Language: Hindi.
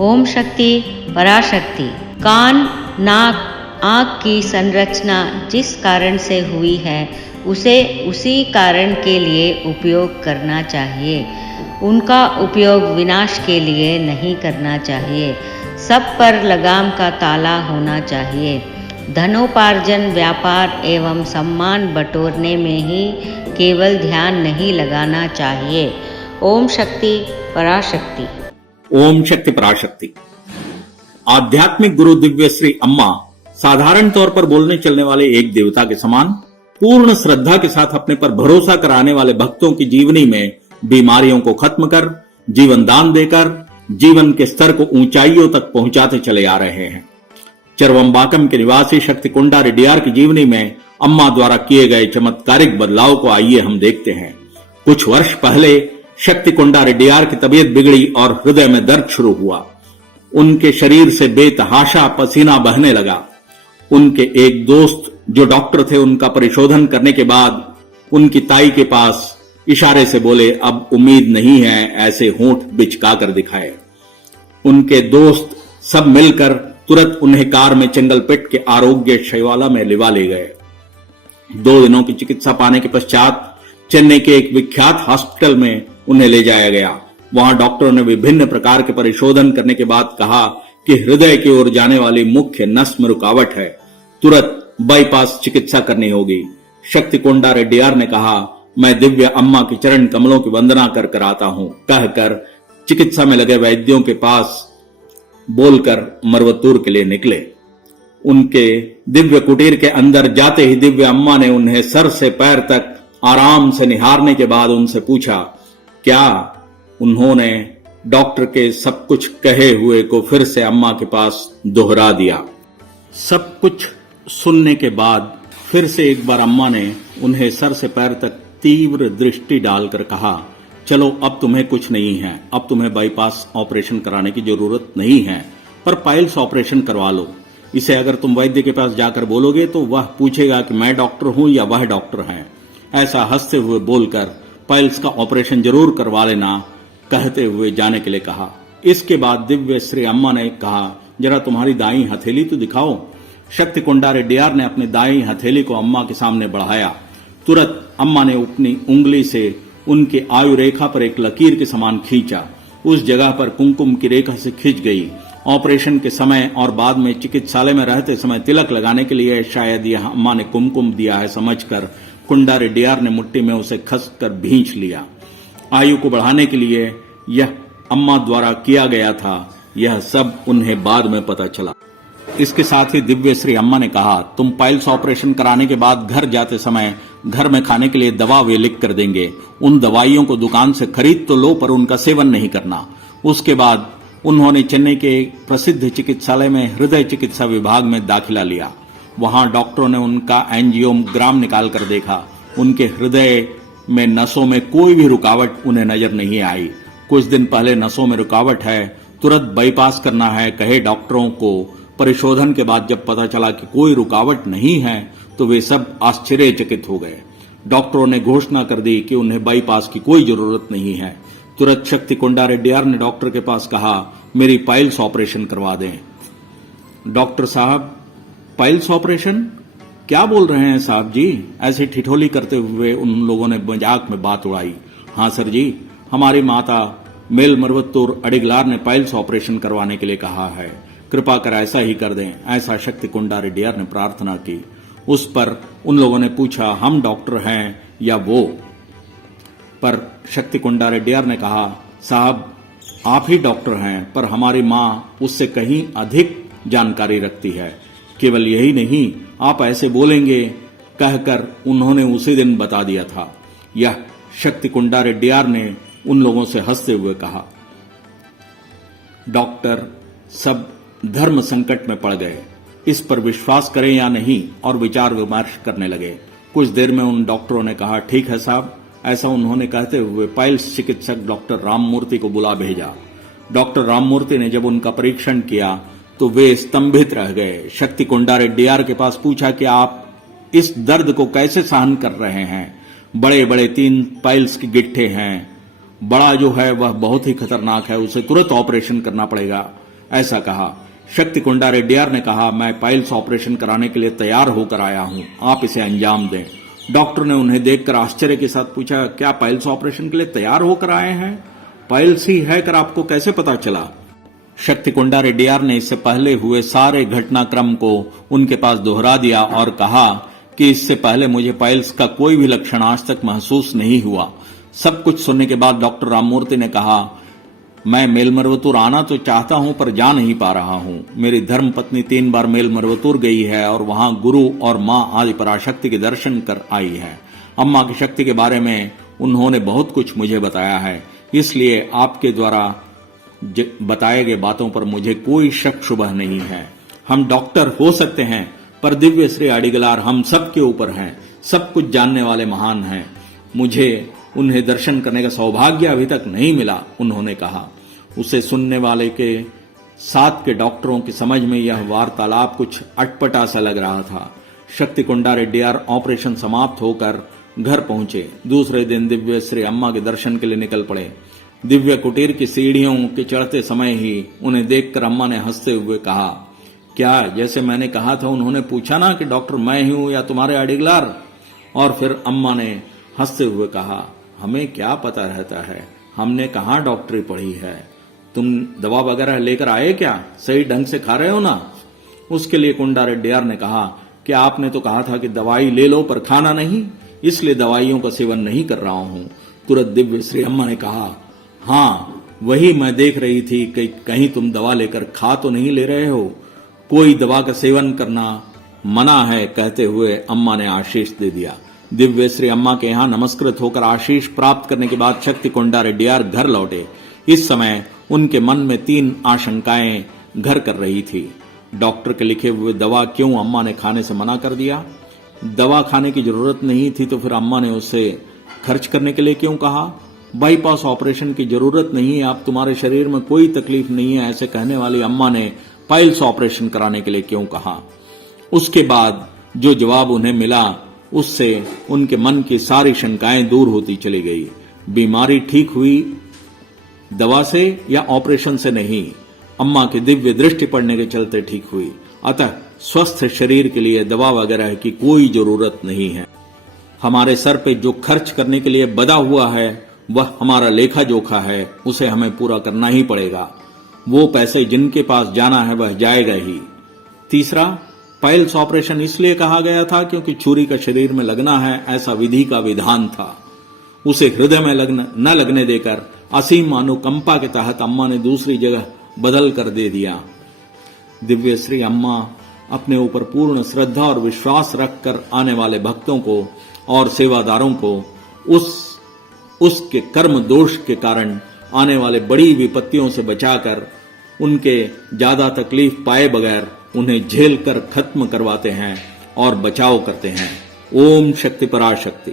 ओम शक्ति पराशक्ति। कान, नाक, आँख की संरचना जिस कारण से हुई है उसे उसी कारण के लिए उपयोग करना चाहिए। उनका उपयोग विनाश के लिए नहीं करना चाहिए। सब पर लगाम का ताला होना चाहिए। धनोपार्जन, व्यापार एवं सम्मान बटोरने में ही केवल ध्यान नहीं लगाना चाहिए। ओम शक्ति पराशक्ति। ओम शक्ति पराशक्ति। आध्यात्मिक गुरु दिव्य श्री अम्मा साधारण तौर पर बोलने चलने वाले एक देवता के समान पूर्ण श्रद्धा के साथ अपने पर भरोसा कराने वाले भक्तों की जीवनी में बीमारियों को खत्म कर, जीवन दान देकर जीवन के स्तर को ऊंचाइयों तक पहुंचाते चले आ रहे हैं। चरवंबाकम के निवासी शक्तिकुंडा रेड्डियार की जीवनी में अम्मा द्वारा किए गए चमत्कारिक बदलाव को आइए हम देखते हैं। कुछ वर्ष पहले शक्तिकुंडा रेड्डियार की तबीयत बिगड़ी और हृदय में दर्द शुरू हुआ। उनके शरीर से बेतहाशा पसीना बहने लगा। उनके एक दोस्त जो डॉक्टर थे, उनका परिशोधन करने के बाद उनकी ताई के पास इशारे से बोले, अब उम्मीद नहीं है, ऐसे होंठ बिचकाकर दिखाए। उनके दोस्त सब मिलकर तुरंत उन्हें कार में चंगलपेट के आरोग्य शैवाला में लिवा ले गए। 2 दिनों की चिकित्सा पाने के पश्चात चेन्नई के एक विख्यात हॉस्पिटल में उन्हें ले जाया गया। वहां डॉक्टरों ने विभिन्न प्रकार के परिशोधन करने के बाद कहा कि हृदय की ओर जाने वाली मुख्य नस में रुकावट है, तुरंत बाईपास चिकित्सा करनी होगी। शक्तिकुंडा रेड्डियार ने कहा, मैं दिव्य अम्मा के चरण कमलों की वंदना कर आता हूं, कहकर चिकित्सा में लगे वैद्यों के पास बोलकर मरवतूर के लिए निकले। उनके दिव्य कुटीर के अंदर जाते ही दिव्य अम्मा ने उन्हें सर से पैर तक आराम से निहारने के बाद उनसे पूछा, क्या उन्होंने डॉक्टर के सब कुछ कहे हुए को फिर से अम्मा के पास दोहरा दिया। सब कुछ सुनने के बाद फिर से एक बार अम्मा ने उन्हें सर से पैर तक तीव्र दृष्टि डालकर कहा, चलो अब तुम्हें कुछ नहीं है, अब तुम्हें बाईपास ऑपरेशन कराने की जरूरत नहीं है, पर पाइल्स ऑपरेशन करवा लो। इसे अगर तुम वैद्य के पास जाकर बोलोगे तो वह पूछेगा कि मैं डॉक्टर हूं या वह डॉक्टर है। ऐसा हंसते हुए बोलकर पाइल्स का ऑपरेशन जरूर करवा लेना, कहते हुए जाने के लिए कहा। इसके बाद दिव्य श्री अम्मा ने कहा, जरा तुम्हारी दाईं हथेली तो दिखाओ। शक्तिकुंडा रेड्डियार ने अपनी दाईं हथेली को अम्मा के सामने बढ़ाया। तुरंत अम्मा ने अपनी उंगली से उनके आयु रेखा पर एक लकीर के समान खींचा। उस जगह पर कुमकुम की रेखा से खिंच गई। ऑपरेशन के समय और बाद में चिकित्सालय में रहते समय तिलक लगाने के लिए शायद यह अम्मा ने कुमकुम दिया है समझकर कुंडा रेड्डियार ने मुट्ठी में उसे खसकर भींच लिया। आयु को बढ़ाने के लिए यह अम्मा द्वारा किया गया था, यह सब उन्हें बाद में पता चला। इसके साथ ही दिव्य श्री अम्मा ने कहा, तुम पाइल्स ऑपरेशन कराने के बाद घर जाते समय घर में खाने के लिए दवा वे लिख कर देंगे। उन दवाइयों को दुकान से खरीद तो लो, पर उनका सेवन नहीं करना। उसके बाद उन्होंने चेन्नई के प्रसिद्ध चिकित्सालय में हृदय चिकित्सा विभाग में दाखिला लिया। वहां डॉक्टरों ने उनका एंजियोग्राम निकाल कर देखा। उनके हृदय में नसों में कोई भी रुकावट उन्हें नजर नहीं आई। कुछ दिन पहले नसों में रुकावट है, तुरंत बाईपास करना है कहे डॉक्टरों को। परिशोधन के बाद जब पता चला कि कोई रुकावट नहीं है तो वे सब आश्चर्यचकित हो गए। डॉक्टरों ने घोषणा कर दी कि उन्हें बाईपास की कोई जरूरत नहीं है। तुरंत शक्तिकुंडा रेड्डियार ने डॉक्टर के पास कहा, मेरी पाइल्स ऑपरेशन करवा दें। डॉक्टर साहब, पाइल्स ऑपरेशन क्या बोल रहे हैं साहब जी? ऐसे ठिठोली करते हुए उन लोगों ने मजाक में बात उड़ाई। हाँ सर जी, हमारी माता मेल मरवत्तूर अडिगलार ने पाइल्स ऑपरेशन करवाने के लिए कहा है, कृपा कर ऐसा ही कर दें, ऐसा शक्तिकुंडा रेड्डियार ने प्रार्थना की। उस पर उन लोगों ने पूछा, हम डॉक्टर हैं या वो? पर शक्तिकुंडा रेड्डियार ने कहा, साहब आप ही डॉक्टर हैं, पर हमारी माँ उससे कहीं अधिक जानकारी रखती है। केवल यही नहीं, आप ऐसे बोलेंगे, कहकर उन्होंने उसी दिन बता दिया था। यह शक्तिकुंडा रेड्डियार ने उन लोगों से हंसते हुए कहा। डॉक्टर सब धर्म संकट में पड़ गए, इस पर विश्वास करें या नहीं, और विचार विमर्श करने लगे। कुछ देर में उन डॉक्टरों ने कहा, ठीक है साहब। ऐसा उन्होंने कहते हुए पाइल्स चिकित्सक डॉक्टर राममूर्ति को बुला भेजा। डॉक्टर राममूर्ति ने जब उनका परीक्षण किया तो वे स्तंभित रह गए। शक्तिकुंडा रेड्डियार के पास पूछा कि आप इस दर्द को कैसे सहन कर रहे हैं? बड़े बड़े 3 पाइल्स की गिट्ठे हैं, बड़ा जो है वह बहुत ही खतरनाक है, उसे तुरंत ऑपरेशन करना पड़ेगा। ऐसा कहा। शक्ति कुंडा रेड्डियार ने कहा, मैं पाइल्स ऑपरेशन कराने के लिए तैयार होकर आया हूं, आप इसे अंजाम दें। डॉक्टर ने उन्हें देखकर आश्चर्य के साथ पूछा, क्या पाइल्स ऑपरेशन के लिए तैयार होकर आए हैं? पाइल्स ही है कर आपको कैसे पता चला? शक्ति कुंडा रेड्डियार ने इससे पहले हुए सारे घटनाक्रम को उनके पास दोहरा दिया और कहा कि इससे पहले मुझे पाइल्स का कोई भी लक्षण आज तक महसूस नहीं हुआ। सब कुछ सुनने के बाद डॉक्टर राममूर्ति ने कहा, मैं मेलमरवतुर आना तो चाहता हूं पर जा नहीं पा रहा हूं। मेरी धर्मपत्नी 3 बार मेलमरवतुर गई है और वहां गुरु और मां आदि पराशक्ति के दर्शन कर आई है। अम्मा की शक्ति के बारे में उन्होंने बहुत कुछ मुझे बताया है, इसलिए आपके द्वारा बताए गए बातों पर मुझे कोई शक शुबह नहीं है। हम डॉक्टर हो सकते हैं पर दिव्य श्री अडिगलार हम सब के ऊपर हैं, सब कुछ जानने वाले महान हैं। मुझे उन्हें दर्शन करने का सौभाग्य अभी तक नहीं मिला, उन्होंने कहा। उसे सुनने वाले के साथ के डॉक्टरों की समझ में यह वार्तालाप कुछ अटपटा सा लग रहा था। शक्ति कुंडा रेड्डियार ऑपरेशन समाप्त होकर घर पहुंचे। दूसरे दिन दिव्य श्री अम्मा के दर्शन के लिए निकल पड़े। दिव्य कुटीर की सीढ़ियों के चढ़ते समय ही उन्हें देखकर अम्मा ने हंसते हुए कहा, क्या जैसे मैंने कहा था उन्होंने पूछा ना कि डॉक्टर मैं ही हूं या तुम्हारे अडिगलार? और फिर अम्मा ने हंसते हुए कहा, हमें क्या पता रहता है, हमने कहाँ डॉक्टरी पढ़ी है। तुम दवा वगैरह लेकर आए क्या? सही ढंग से खा रहे हो ना? उसके लिए कुंडा रेड्डियार ने कहा कि आपने तो कहा था कि दवाई ले लो पर खाना नहीं, इसलिए दवाइयों का सेवन नहीं कर रहा हूं। तुरंत दिव्य श्री अम्मा ने कहा, हाँ वही मैं देख रही थी कि कहीं तुम दवा लेकर खा तो नहीं ले रहे हो। कोई दवा का सेवन करना मना है, कहते हुए अम्मा ने आशीष दे दिया। दिव्य श्री अम्मा के यहाँ नमस्कृत होकर आशीष प्राप्त करने के बाद शक्ति कुंडा रेड्डियार घर लौटे। इस समय उनके मन में 3 आशंकाएं घर कर रही थी। डॉक्टर के लिखे हुए दवा क्यों अम्मा ने खाने से मना कर दिया? दवा खाने की जरूरत नहीं थी तो फिर अम्मा ने उसे खर्च करने के लिए क्यों कहा? बाईपास ऑपरेशन की जरूरत नहीं है, अब तुम्हारे शरीर में कोई तकलीफ नहीं है, ऐसे कहने वाली अम्मा ने पाइल्स ऑपरेशन कराने के लिए क्यों कहा? उसके बाद जो जवाब उन्हें मिला उससे उनके मन की सारी शंकाएं दूर होती चली गई। बीमारी ठीक हुई दवा से या ऑपरेशन से नहीं, अम्मा की दिव्य दृष्टि पड़ने के चलते ठीक हुई। अतः स्वस्थ शरीर के लिए दवा वगैरह की कोई जरूरत नहीं है। हमारे सर पे जो खर्च करने के लिए बधा हुआ है वह हमारा लेखा जोखा है, उसे हमें पूरा करना ही पड़ेगा। वो पैसे जिनके पास जाना है वह जाएगा ही। तीसरा, पाइल्स ऑपरेशन इसलिए कहा गया था क्योंकि छुरी का शरीर में लगना है, ऐसा विधि का विधान था। उसे हृदय में न लगने देकर असीम अनुकंपा के तहत अम्मा ने दूसरी जगह बदल कर दे दिया। दिव्य श्री अम्मा अपने ऊपर पूर्ण श्रद्धा और विश्वास रखकर आने वाले भक्तों को और सेवादारों को उसके कर्म दोष के कारण आने वाले बड़ी विपत्तियों से बचाकर उनके ज्यादा तकलीफ पाए बगैर उन्हें झेल कर खत्म करवाते हैं और बचाव करते हैं। ओम शक्ति पराशक्ति।